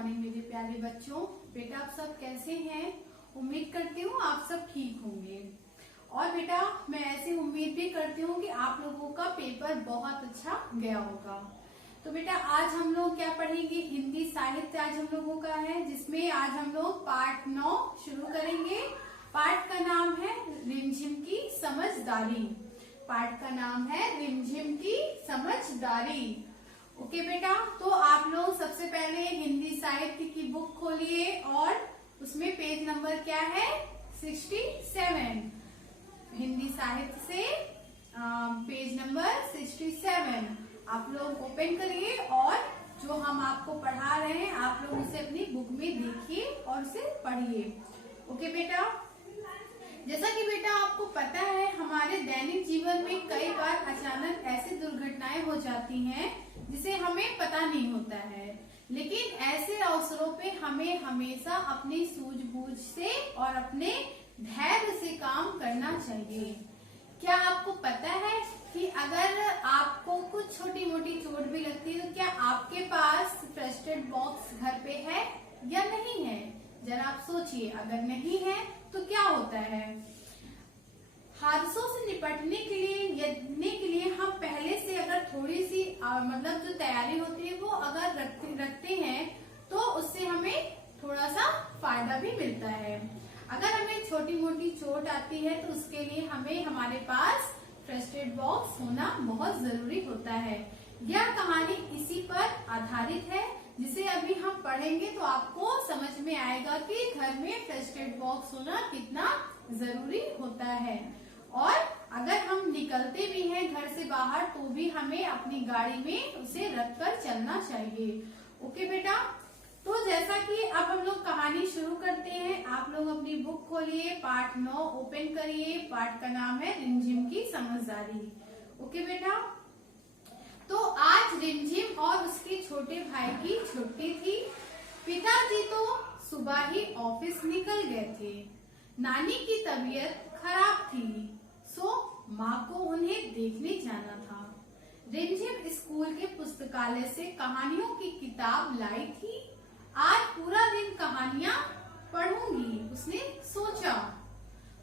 Morning मेरे प्यारे बच्चों। बेटा आप सब कैसे हैं? उम्मीद करती हूँ आप सब ठीक होंगे। और बेटा मैं ऐसी उम्मीद भी करती हूँ कि आप लोगों का पेपर बहुत अच्छा गया होगा। तो बेटा आज हम लोग क्या पढ़ेंगे? हिंदी साहित्य आज हम लोगों का है, जिसमें आज हम लोग पाठ 9 शुरू करेंगे। पाठ का नाम है रिमझिम की समझदारी। पाठ का नाम है रिमझिम की समझदारी। ओके बेटा, तो आप लोग सबसे पहले हिंदी साहित्य की बुक खोलिए और उसमें पेज नंबर क्या है? 67। हिंदी साहित्य से पेज नंबर 67 आप लोग ओपन करिए और जो हम आपको पढ़ा रहे हैं आप लोग उसे अपनी बुक में देखिए और उसे पढ़िए। ओके बेटा, जैसा कि बेटा आपको पता है हमारे दैनिक जीवन में कई बार अचानक ऐसी दुर्घटनाएं हो जाती हैं जिसे हमें पता नहीं होता है, लेकिन ऐसे अवसरों पे हमें हमेशा अपनी सूझबूझ से और अपने धैर्य से काम करना चाहिए। क्या आपको पता है कि अगर आपको कुछ छोटी मोटी चोट भी लगती है तो क्या आपके पास फर्स्ट एड बॉक्स घर पे है या नहीं है? जरा आप सोचिए, अगर नहीं है तो क्या होता है? हादसों से निपटने के लिए हम पहले से अगर थोड़ी सी मतलब जो तैयारी होती है वो अगर रखते हैं तो उससे हमें थोड़ा सा फायदा भी मिलता है। अगर हमें छोटी मोटी चोट आती है तो उसके लिए हमें हमारे पास फर्स्ट एड बॉक्स होना बहुत जरूरी होता है। यह कहानी इसी पर आधारित है जिसे अभी हम पढ़ेंगे, तो आपको समझ में आएगा कि घर में फर्स्ट एड बॉक्स होना कितना जरूरी होता है। और अगर हम निकलते भी हैं घर से बाहर तो भी हमें अपनी गाड़ी में उसे रखकर चलना चाहिए। ओके बेटा, तो जैसा कि अब हम लोग कहानी शुरू करते हैं। आप लोग अपनी बुक खोलिए, पाठ 9 ओपन करिए। पाठ का नाम है रिमझिम की समझदारी। ओके बेटा, तो आज रिमझिम और उसके छोटे भाई की छुट्टी थी। पिताजी तो सुबह ही ऑफिस निकल गए थे। नानी की तबीयत खराब थी, सो माँ को उन्हें देखने जाना था। रिमझिम स्कूल के पुस्तकालय से कहानियों की किताब लाई थी। आज पूरा दिन कहानियाँ पढ़ूंगी, उसने सोचा।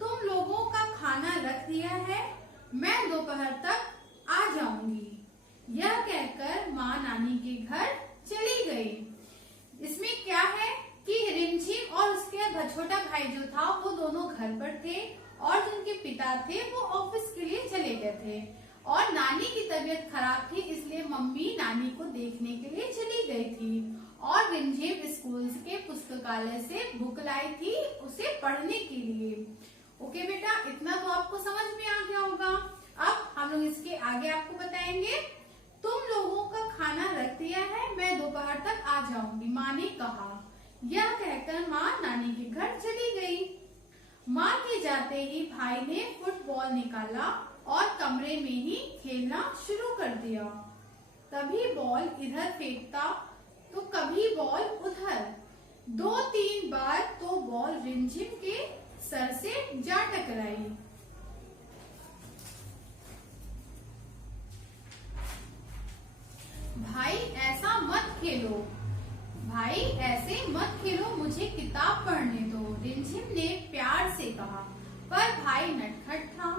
तुम लोगों का खाना रख दिया है, मैं दोपहर तक आ जाऊंगी। यह कहकर माँ नानी के घर चली गई। इसमें क्या है कि रिमझिम और उसके छोटा भाई जो था वो दोनों घर पर थे और जो उनके पिता थे वो ऑफिस के लिए चले गए थे और नानी की तबीयत खराब थी, इसलिए मम्मी नानी को देखने के लिए चली गई थी और रिमझिम स्कूल के पुस्तकालय से बुक लाई थी उसे पढ़ने के लिए। ओके बेटा, इतना तो आपको समझ में आ गया होगा। अब हम लोग इसके आगे आपको बताएंगे। तुम लोगों का खाना रख दिया है, मैं दोपहर तक आ जाऊंगी, माँ ने कहा। यह कहकर माँ नानी के घर चली गई। माँ के जाते ही भाई ने फुटबॉल निकाला और कमरे में ही खेलना शुरू कर दिया। कभी बॉल इधर फेंकता तो कभी बॉल उधर। 2-3 बार तो बॉल रिमझिम के सर से जा टकराई। भाई ऐसा मत खेलो, भाई ऐसे मत खेलो, मुझे किताब पढ़ने दो, रिमझिम ने प्यार से कहा। पर भाई नटखट था,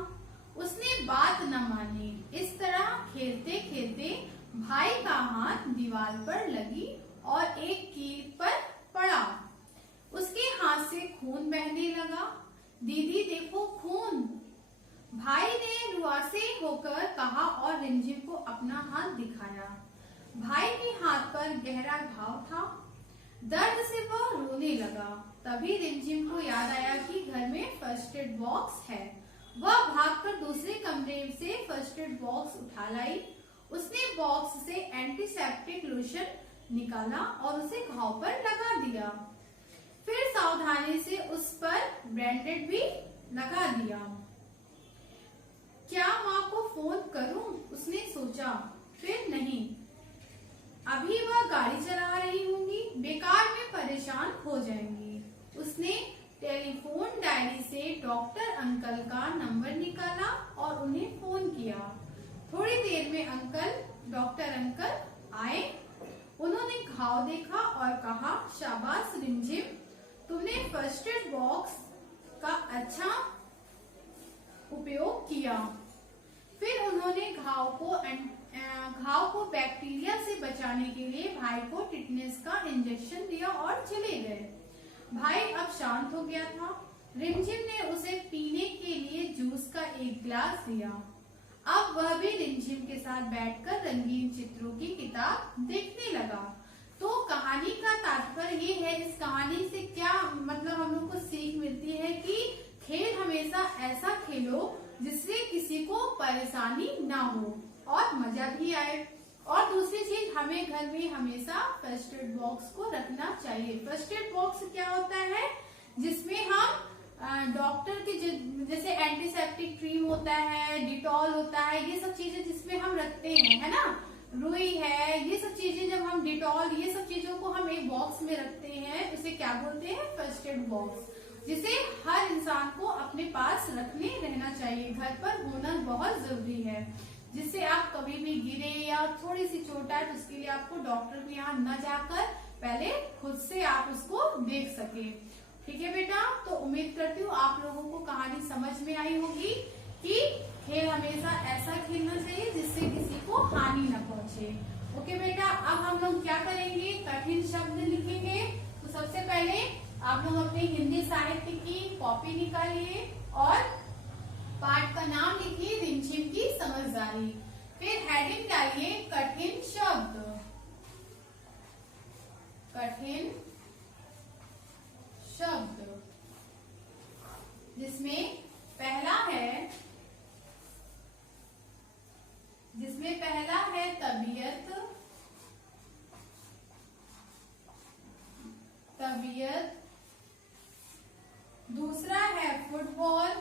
उसने बात न मानी। इस तरह खेलते खेलते भाई का हाथ दीवार पर लगी और एक कील पर पड़ा। उसके हाथ से खून बहने लगा। दीदी देखो खून, भाई ने रुआसे होकर कहा और रिमझिम को अपना हाथ दिखाया। भाई के हाथ पर गहरा घाव था। दर्द से वह रोने लगा। तभी रिमझिम को याद आया कि घर में फर्स्ट एड बॉक्स है। वह भागकर दूसरे कमरे से फर्स्ट एड बॉक्स उठा लाई। उसने बॉक्स से एंटीसेप्टिक लोशन निकाला और उसे घाव पर लगा दिया। फिर सावधानी से उस पर बैंडेड भी लगा दिया। क्या माँ को फोन करूं? उसने सोचा। फिर नहीं, अभी वह गाड़ी चला रही होंगी, बेकार में परेशान हो जाएंगी। उसने टेलीफोन डायरी से डॉक्टर अंकल का नंबर निकाला और उन्हें फोन किया। थोड़ी देर में डॉक्टर अंकल आए उन्होंने घाव देखा और कहा, शाबाश रिमझिम, तुमने फर्स्ट एड बॉक्स का अच्छा उपयोग किया। फिर उन्होंने घाव को बैक्टीरिया से बचाने के लिए भाई को टिटनेस का इंजेक्शन दिया और चले गए। भाई अब शांत हो गया था। रिमझिम ने उसे पीने के लिए जूस का एक गिलास दिया। अब वह भी रिमझिम के साथ बैठकर रंगीन चित्रों की किताब देखने लगा। तो कहानी का तात्पर्य ये है, इस कहानी से क्या मतलब हम लोग को सीख मिलती है कि खेल हमेशा ऐसा खेलो जिससे किसी को परेशानी ना हो और मजा भी आए। और दूसरी चीज, हमें घर में हमेशा फर्स्ट एड बॉक्स को रखना चाहिए। फर्स्ट एड बॉक्स क्या होता है, जिसमें हम डॉक्टर के जैसे एंटीसेप्टिक क्रीम होता है, डिटॉल होता है, ये सब चीजें जिसमें हम रखते हैं, है ना, रुई है, ये सब चीजें जब हम डिटॉल, ये सब चीजों को हम एक बॉक्स में रखते हैं, उसे क्या बोलते हैं, फर्स्ट एड बॉक्स, जिसे हर इंसान को अपने पास रखने रहना चाहिए, घर पर होना बहुत जरूरी है, जिससे आप कभी भी गिरे या थोड़ी सी चोट आए तो उसके लिए आपको डॉक्टर के यहाँ न जाकर पहले खुद से आप उसको देख सके। ठीक है बेटा, तो उम्मीद करती हूँ आप लोगों को कहानी समझ में आई होगी कि खेल हमेशा ऐसा खेलना चाहिए जिससे किसी को हानि न पहुंचे। ओके बेटा, अब हम लोग क्या करेंगे, कठिन शब्द लिखेंगे। तो सबसे पहले आप लोग अपने हिंदी साहित्य की कॉपी निकालिए और पाठ का नाम लिखिए रिमझिम की समझदारी। फिर हेडिंग डालिए कठिन शब्द, कठिन शब्द, जिसमें पहला है तबीयत, तबीयत। दूसरा है फुटबॉल,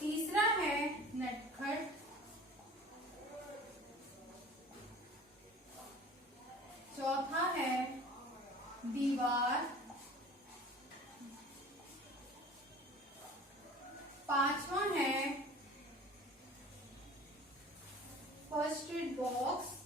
तीसरा है नटखट, चौथा है दीवार, पांचवा है फर्स्ट एड बॉक्स,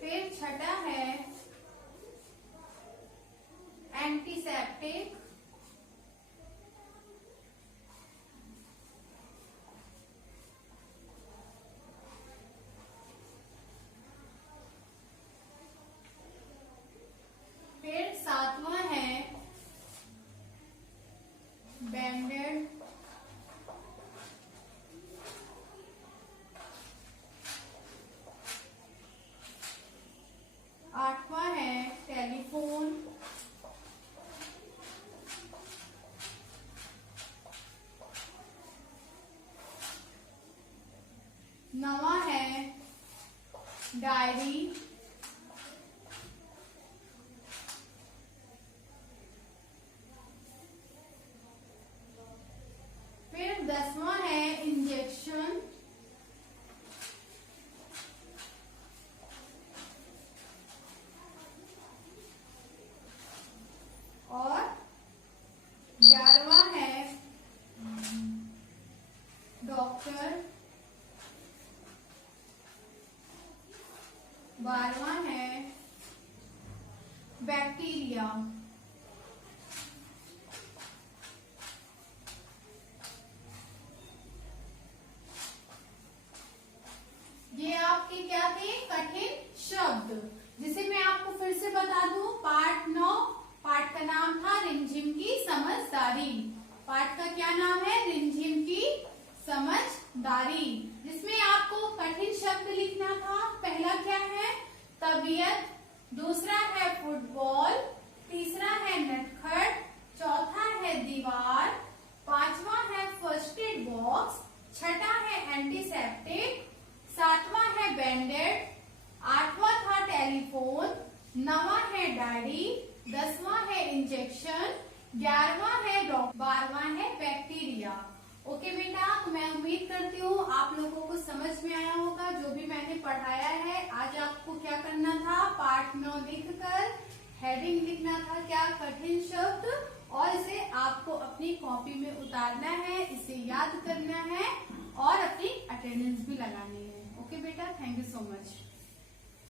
फिर छठा है एंटीसेप्टिक, फिर सातवां है बैंडेड, आठवां है टेलीफोन, नवा है डायरी, फिर 10वां है इंजेक्शन, और 11वां है डॉक्टर, 12वां है बैक्टीरिया। ये आपके क्या थे, कठिन शब्द, जिसे मैं आपको फिर से बता दूं। पाठ 9, पाठ का नाम था रिमझिम की समझदारी। पाठ का क्या नाम है, रिमझिम की समझदारी, जिसमें आपको कठिन शब्द लिखना था। पहला क्या है, तबीयत, दूसरा है फुटबॉल, तीसरा है नटखट, चौथा है दीवार, पांचवा है फर्स्ट एड बॉक्स, छठा है एंटीसेप्टिक, सातवां है बैंडेड, आठवां था टेलीफोन, नवा है डायरी, 10वां है इंजेक्शन, 11वां है डॉग, 12वां है बैक्टीरिया। ओके बेटा, तो मैं उम्मीद करती हूँ आप लोगों को समझ में आया होगा जो भी मैंने पढ़ाया है। आज आपको क्या करना था, पार्ट 9 लिखकर हेडिंग लिखना था, क्या कठिन शब्द, और इसे आपको अपनी कॉपी में उतारना है, इसे याद करना है और अपनी अटेंडेंस भी लगानी है। ओके बेटा, थैंक यू सो मच।